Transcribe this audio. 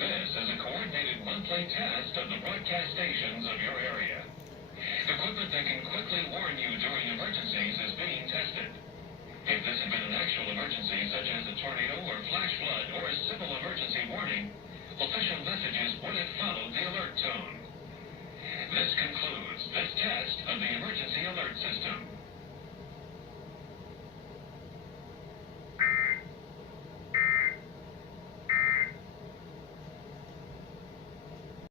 This is a coordinated monthly test of the broadcast stations of your area. Equipment that can quickly warn you during emergencies is being tested. If this had been an actual emergency, such as a tornado or flash flood or a civil emergency warning, official messages would have followed the alert tone. This concludes this test of the emergency alert system.